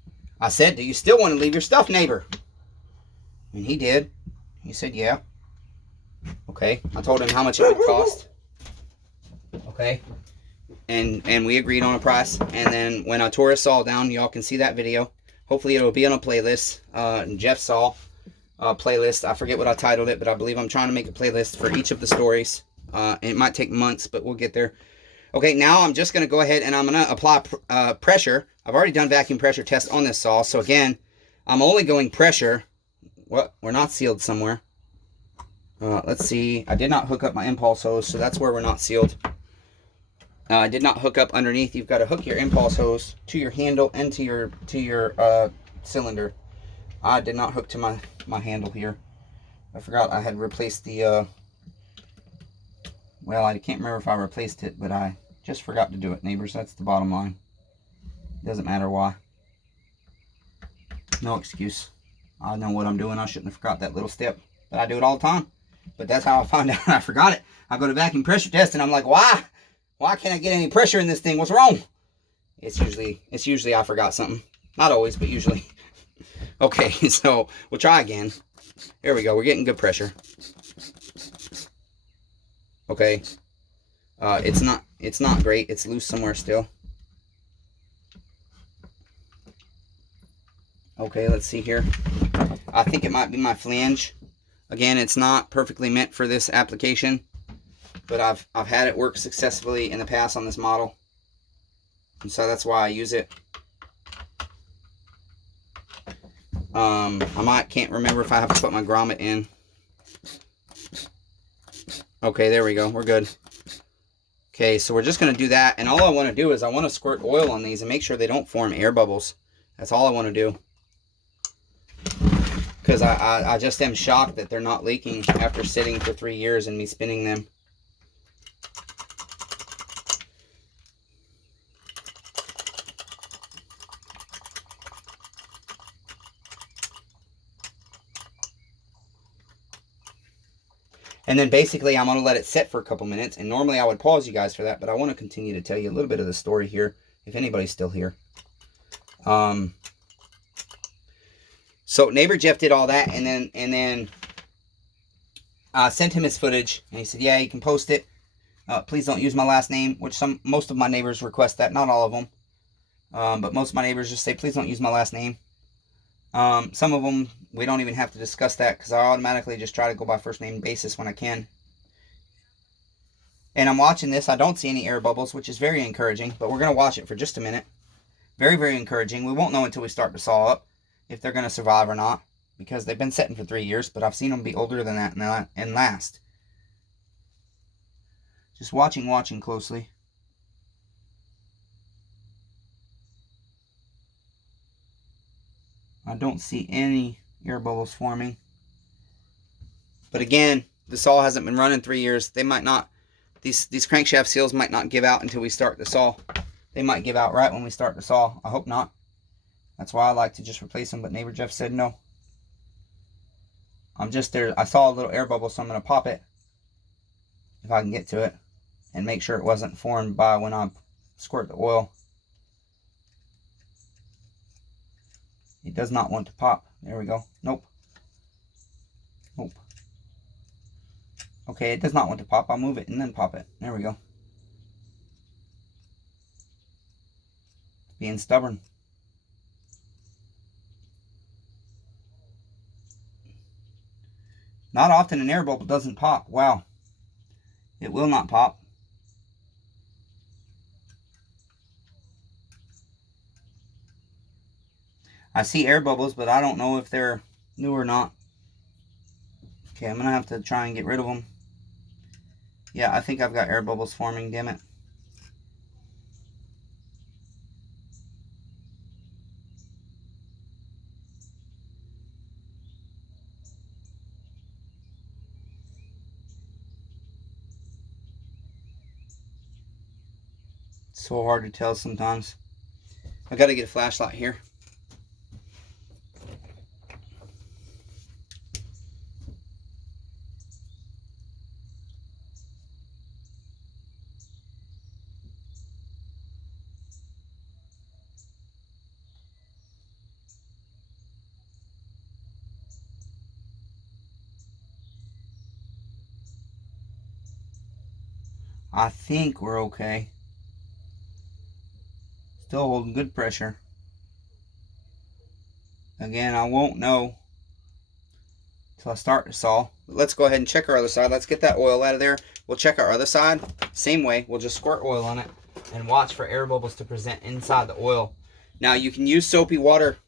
I said, do you still want to leave your stuff, neighbor? And he did. He said, yeah. Okay. I told him how much it would cost. Okay. And we agreed on a price. And then when I tore his saw down, y'all can see that video. Hopefully it'll be on a playlist. Jeff's saw playlist. I forget what I titled it, but I believe I'm trying to make a playlist for each of the stories. It might take months, but we'll get there. Okay, now I'm just going to go ahead and I'm going to apply pressure. I've already done vacuum pressure test on this saw. So again, I'm only going pressure. What? We're not sealed somewhere. Let's see. I did not hook up my impulse hose, so that's where we're not sealed. I did not hook up underneath. You've got to hook your impulse hose to your handle and to your cylinder. I did not hook to my handle here. I forgot I had replaced the, well, I can't remember if I replaced it, but I just forgot to do it, neighbors. That's the bottom line. Doesn't matter why. No excuse. I know what I'm doing. I shouldn't have forgot that little step, but I do it all the time. But that's how I find out I forgot it. I go to vacuum pressure test and I'm like, why? Why can't I get any pressure in this thing? What's wrong? It's usually I forgot something. Not always, but usually. Okay, so we'll try again. There we go. We're getting good pressure. Okay. It's not great. It's loose somewhere still. Okay, let's see here. I think it might be my flange. Again, it's not perfectly meant for this application, but I've had it work successfully in the past on this model, and so that's why I use it. Can't remember if I have to put my grommet in. Okay, there we go. We're good. Okay, so we're just going to do that, and all I want to do is I want to squirt oil on these and make sure they don't form air bubbles. That's all I want to do. Because I just am shocked that they're not leaking after sitting for 3 years and me spinning them. And then basically I'm going to let it sit for a couple minutes. And normally I would pause you guys for that, but I want to continue to tell you a little bit of the story here, if anybody's still here. So neighbor Jeff did all that, and then I sent him his footage, and he said, yeah, you can post it. Please don't use my last name, which most of my neighbors request that. Not all of them. But most of my neighbors just say, please don't use my last name. Some of them, we don't even have to discuss that, because I automatically just try to go by first name basis when I can. And I'm watching this. I don't see any air bubbles, which is very encouraging, but we're going to watch it for just a minute. Very, very encouraging. We won't know until we start to saw up if they're going to survive or not, because they've been setting for 3 years, but I've seen them be older than that and last. Just watching closely. I don't see any air bubbles forming. But again, the saw hasn't been running 3 years. They might not, these crankshaft seals might not give out until we start the saw. They might give out right when we start the saw. I hope not. That's why I like to just replace them, but neighbor Jeff said no. I'm just there. I saw a little air bubble, so I'm going to pop it if I can get to it and make sure it wasn't formed by when I squirt the oil. It does not want to pop. There we go. Nope. Nope. Okay, it does not want to pop. I'll move it and then pop it. There we go. Being stubborn. Not often an air bubble doesn't pop. Wow. It will not pop. I see air bubbles, but I don't know if they're new or not. Okay, I'm going to have to try and get rid of them. Yeah, I think I've got air bubbles forming, damn it. So hard to tell sometimes. I got to get a flashlight here. I think we're okay. Still holding good pressure. Again, I won't know until I start the saw. But let's go ahead and check our other side. Let's get that oil out of there. We'll check our other side. Same way. We'll just squirt oil on it and watch for air bubbles to present inside the oil. Now, you can use soapy water,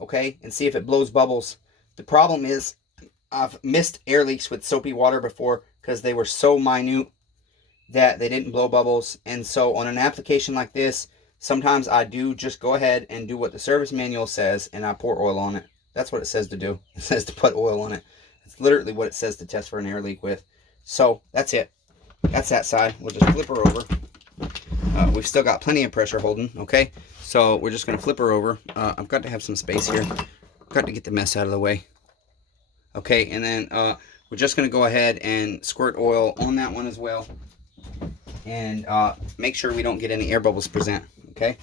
okay, and see if it blows bubbles. The problem is I've missed air leaks with soapy water before because they were so minute that they didn't blow bubbles. And so on an application like this, sometimes I do just go ahead and do what the service manual says, and I pour oil on it. That's what it says to do. It says to put oil on it. It's literally what it says to test for an air leak with. So that's it. That's that side. We'll just flip her over. We've still got plenty of pressure holding, okay? So we're just going to flip her over. I've got to have some space here. I've got to get the mess out of the way. Okay, and then we're just going to go ahead and squirt oil on that one as well. And make sure we don't get any air bubbles present, okay?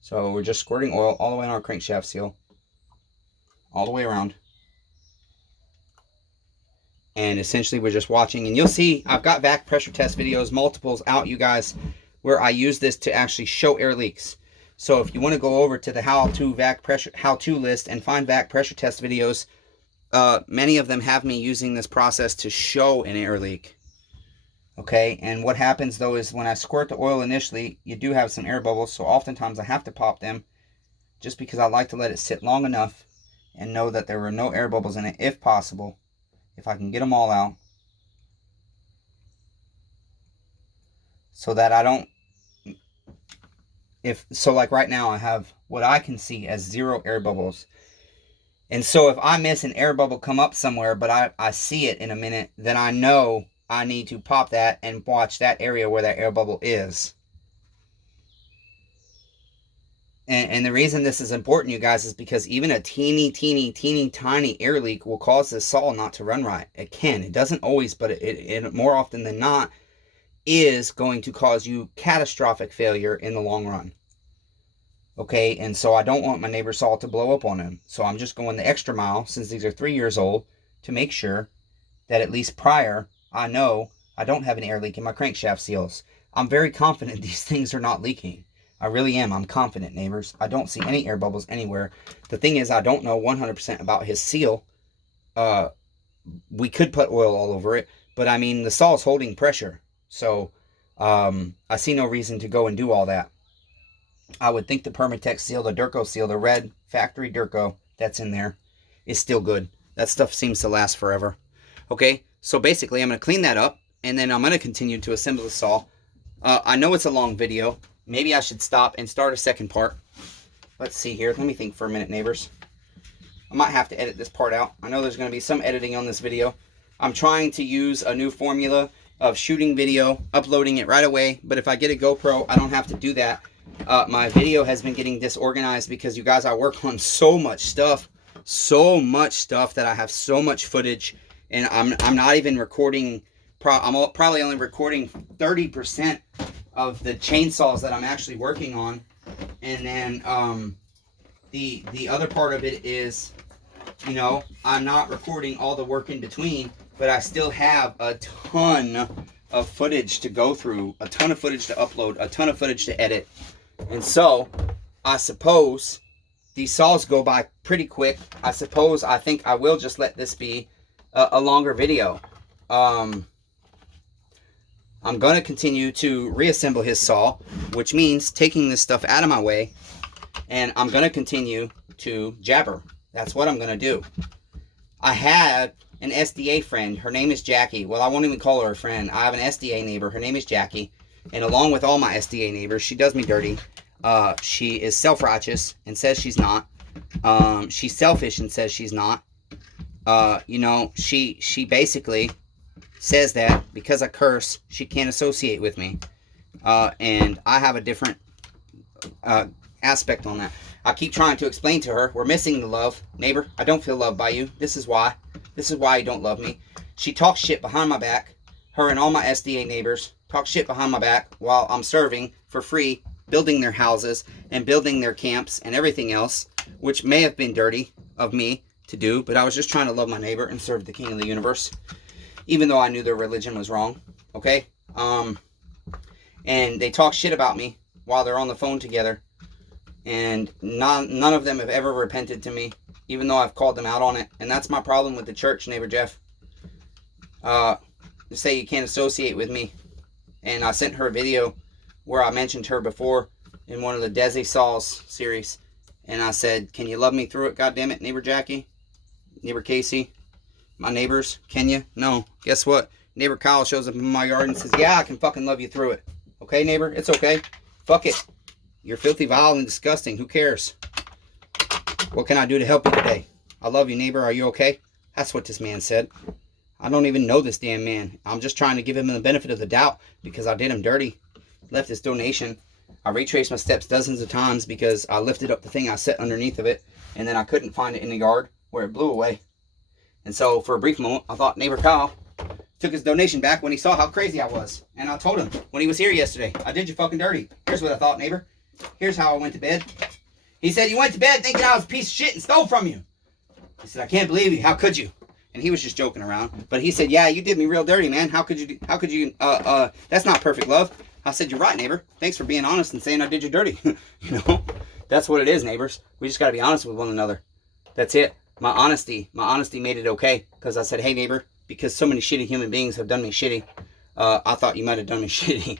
So we're just squirting oil all the way on our crankshaft seal. All the way around. And essentially we're just watching. And you'll see I've got vac pressure test videos, multiples out, you guys, where I use this to actually show air leaks. So if you want to go over to the how-to list and find vac pressure test videos, many of them have me using this process to show an air leak. Okay, and what happens though is when I squirt the oil initially, you do have some air bubbles, so oftentimes I have to pop them just because I like to let it sit long enough and know that there were no air bubbles in it if possible, if I can get them all out, so that I don't, like right now I have what I can see as 0 air bubbles. And so if I miss an air bubble come up somewhere, but I see it in a minute, then I know I need to pop that and watch that area where that air bubble is. And the reason this is important, you guys, is because even a teeny tiny air leak will cause the saw not to run right. It can. It doesn't always, but it more often than not is going to cause you catastrophic failure in the long run. Okay, and so I don't want my neighbor's saw to blow up on him. So I'm just going the extra mile, since these are 3 years old, to make sure that at least prior, I know I don't have an air leak in my crankshaft seals. I'm very confident these things are not leaking. I really am. I'm confident, neighbors. I don't see any air bubbles anywhere. The thing is, I don't know 100% about his seal. We could put oil all over it, but I mean, the saw is holding pressure. So I see no reason to go and do all that. I would think the Permatex seal, the Durco seal, the red factory Durco that's in there is still good. That stuff seems to last forever. Okay, so basically I'm going to clean that up, and then I'm going to continue to assemble the saw. I know it's a long video. Maybe I should stop and start a second part. Let's see here. Let me think for a minute, neighbors. I might have to edit this part out. I know there's going to be some editing on this video. I'm trying to use a new formula of shooting video, uploading it right away. But if I get a GoPro, I don't have to do that. My video has been getting disorganized because, you guys, I work on so much stuff that I have so much footage, and I'm not even recording. I'm probably only recording 30% of the chainsaws that I'm actually working on, and then the other part of it is, you know, I'm not recording all the work in between, but I still have a ton of footage to go through, a ton of footage to upload, a ton of footage to edit. And so I suppose these saws go by pretty quick. I think I will just let this be a longer video. I'm going to continue to reassemble his saw, which means taking this stuff out of my way, and I'm going to continue to jabber. That's what I'm going to do. I had an SDA friend. Her name is Jackie. Well, I won't even call her a friend. I have an SDA neighbor. Her name is Jackie. And along with all my SDA neighbors, she does me dirty. She is self-righteous and says she's not. She's selfish and says she's not. You know, she basically says that because I curse, she can't associate with me. And I have a different aspect on that. I keep trying to explain to her, we're missing the love. Neighbor, I don't feel loved by you. This is why. This is why you don't love me. She talks shit behind my back. Her and all my SDA neighbors talk shit behind my back while I'm serving for free, building their houses and building their camps and everything else, which may have been dirty of me to do, but I was just trying to love my neighbor and serve the King of the universe, even though I knew their religion was wrong. Okay? And they talk shit about me while they're on the phone together, and none of them have ever repented to me, even though I've called them out on it. And that's my problem with the church, neighbor Jeff. They say you can't associate with me. And I sent her a video where I mentioned her before in one of the Desi Saws series. And I said, can you love me through it, goddammit, neighbor Jackie? Neighbor Casey? My neighbors? Can you? No. Guess what? Neighbor Kyle shows up in my yard and says, yeah, I can fucking love you through it. Okay, neighbor? It's okay. Fuck it. You're filthy, vile, and disgusting. Who cares? What can I do to help you today? I love you, neighbor. Are you okay? That's what this man said. I don't even know this damn man. I'm just trying to give him the benefit of the doubt because I did him dirty. Left this donation. I retraced my steps dozens of times because I lifted up the thing I set underneath of it, and then I couldn't find it in the yard where it blew away. And so for a brief moment, I thought neighbor Kyle took his donation back when he saw how crazy I was. And I told him when he was here yesterday, I did you fucking dirty. Here's what I thought, neighbor. Here's how I went to bed. He said, you went to bed thinking I was a piece of shit and stole from you. He said, I can't believe you. How could you? And he was just joking around. But he said, yeah, you did me real dirty, man. How could you, that's not perfect love. I said, you're right, neighbor. Thanks for being honest and saying I did you dirty. You know, that's what it is, neighbors. We just got to be honest with one another. That's it. My honesty made it okay. Because I said, hey, neighbor, because so many shitty human beings have done me shitty, I thought you might have done me shitty.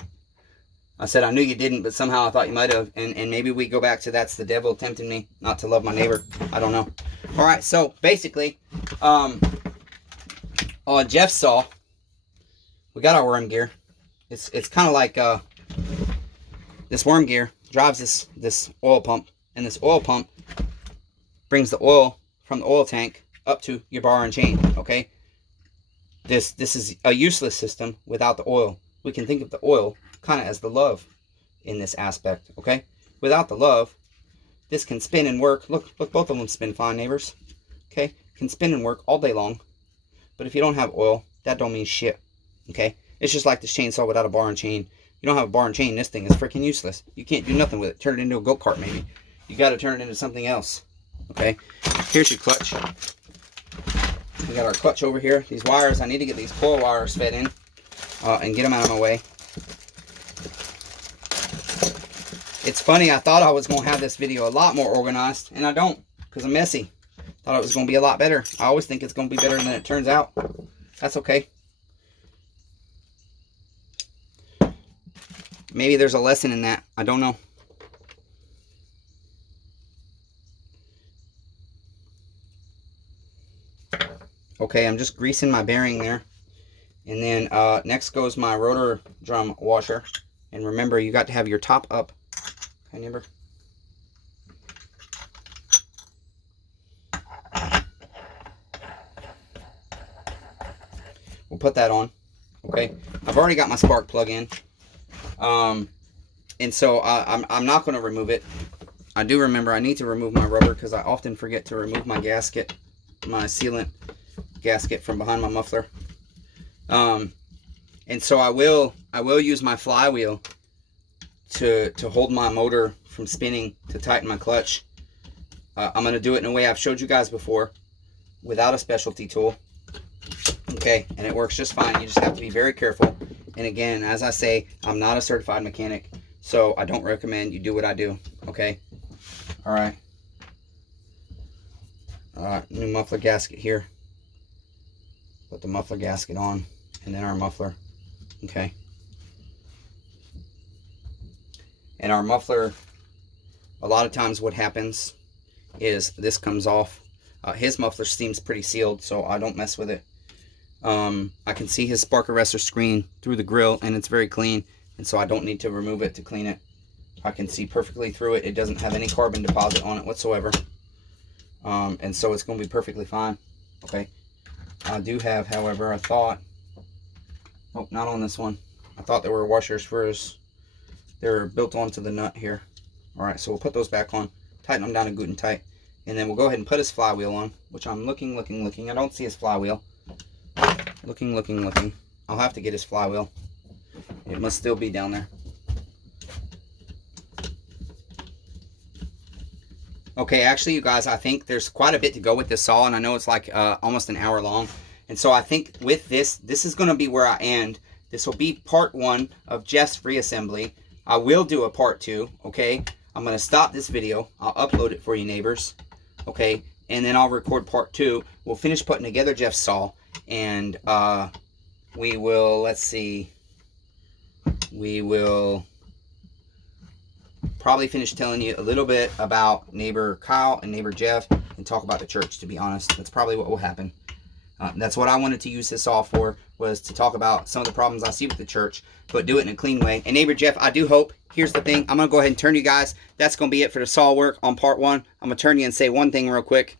I said, I knew you didn't, but somehow I thought you might have. And maybe we go back to that's the devil tempting me not to love my neighbor. I don't know. All right, so basically, on Jeff's saw, we got our worm gear. It's kind of like this worm gear drives this oil pump, and this oil pump brings the oil from the oil tank up to your bar and chain. Okay, this is a useless system without the oil. We can think of the oil kind of as the love in this aspect. Okay, without the love, this can spin and work. Look, both of them spin fine, neighbors. Okay, can spin and work all day long. But if you don't have oil, that don't mean shit. Okay, it's just like this chainsaw without a bar and chain. You don't have a bar and chain, this thing is freaking useless. You can't do nothing with it. Turn it into a go-kart maybe. You got to turn it into something else. Okay, here's your clutch. We got our clutch over here. These wires, I need to get these coil wires fed in and get them out of my way. It's funny, I thought I was going to have this video a lot more organized, and I don't, because I'm messy. Thought it was going to be a lot better. I always think it's going to be better than it turns out. That's okay. Maybe there's a lesson in that. I don't know. Okay, I'm just greasing my bearing there. And then next goes my rotor drum washer. And remember, you got to have your top up. Okay, neighbor? We'll put that on. Okay, I've already got my spark plug in. And so I'm not going to remove it. I do remember I need to remove my rubber because I often forget to remove my gasket, my sealant gasket from behind my muffler. And so I will use my flywheel to hold my motor from spinning to tighten my clutch. I'm going to do it in a way I've showed you guys before without a specialty tool. Okay, and it works just fine. You just have to be very careful. And again, as I say, I'm not a certified mechanic, so I don't recommend you do what I do. Okay, all right. New muffler gasket here. Put the muffler gasket on, and then our muffler. Okay. And our muffler, a lot of times what happens is this comes off. His muffler seems pretty sealed, so I don't mess with it. I can see his spark arrestor screen through the grill, and it's very clean, and so I don't need to remove it to clean it. I can see perfectly through it. It doesn't have any carbon deposit on it whatsoever. And so it's going to be perfectly fine. Okay. I do have, however, I thought, oh, not on this one. I thought there were washers for his, they're built onto the nut here. All right, so we'll put those back on, tighten them down to good and tight, and then we'll go ahead and put his flywheel on, which I'm looking. I don't see his flywheel. Looking. I'll have to get his flywheel. It must still be down there. Okay, actually, you guys, I think there's quite a bit to go with this saw, and I know it's like almost an hour long. And so I think with this is going to be where I end. This will be part 1 of Jeff's reassembly. I will do a part 2, okay? I'm going to stop this video. I'll upload it for you, neighbors, okay? And then I'll record part 2. We'll finish putting together Jeff's saw, and we will, let's see, we will probably finish telling you a little bit about neighbor Kyle and neighbor Jeff and talk about the church, to be honest. That's probably what will happen. That's what I wanted to use this saw for, was to talk about some of the problems I see with the church, but do it in a clean way. And neighbor Jeff, I do hope, here's the thing, I'm going to go ahead and turn you guys. That's going to be it for the saw work on part 1. I'm going to turn you and say one thing real quick.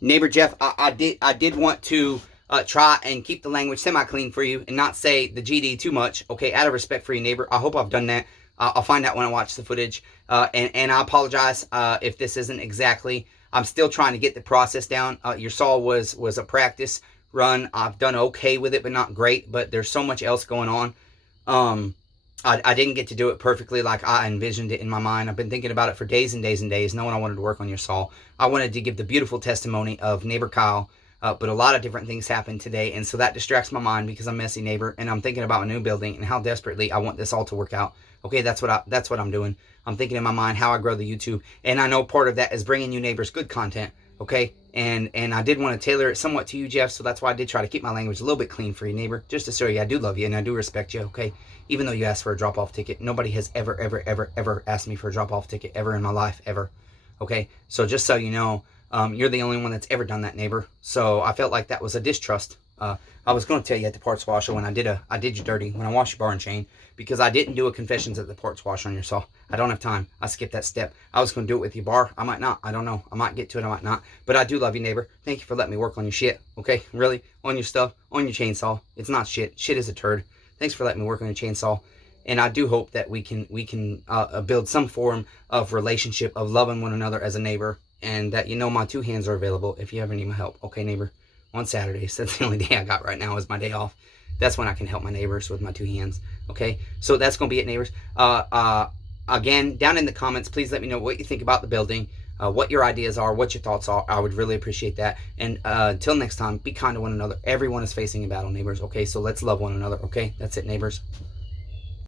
Neighbor Jeff, I did want to try and keep the language semi-clean for you and not say the GD too much, okay, out of respect for you, neighbor. I hope I've done that. I'll find out when I watch the footage, and I apologize if this isn't exactly. I'm still trying to get the process down. Your saw was a practice run. I've done okay with it, but not great, but there's so much else going on. I didn't get to do it perfectly like I envisioned it in my mind. I've been thinking about it for days and days and days, knowing I wanted to work on your saw. I wanted to give the beautiful testimony of neighbor Kyle, but a lot of different things happened today, and so that distracts my mind because I'm messy, neighbor, and I'm thinking about a new building and how desperately I want this all to work out. Okay, that's what I'm doing. I'm thinking in my mind how I grow the YouTube, and I know part of that is bringing you neighbors good content. Okay, and I did want to tailor it somewhat to you, Jeff, so that's why I did try to keep my language a little bit clean for you, neighbor, just to show you I do love you and I do respect you, okay? Even though you asked for a drop-off ticket. Nobody has ever asked me for a drop-off ticket ever in my life, ever, okay? So just so you know, you're the only one that's ever done that, neighbor, so I felt like that was a distrust. I was going to tell you at the parts washer when I did you dirty, when I washed your bar and chain, because I didn't do a confessions at the parts washer on your saw. I don't have time. I skipped that step. I was going to do it with your bar. I might not. I don't know. I might get to it. I might not. But I do love you, neighbor. Thank you for letting me work on your shit. Okay? Really? On your stuff. On your chainsaw. It's not shit. Shit is a turd. Thanks for letting me work on your chainsaw. And I do hope that we can build some form of relationship of loving one another as a neighbor. And that, you know, my 2 hands are available if you ever need my help. Okay, neighbor? On Saturdays. That's the only day I got right now is my day off. That's when I can help my neighbors with my 2 hands. Okay? So that's going to be it, neighbors. Again, down in the comments, please let me know what you think about the building, what your ideas are, what your thoughts are. I would really appreciate that. And until next time, be kind to one another. Everyone is facing a battle, neighbors. Okay? So let's love one another. Okay? That's it, neighbors.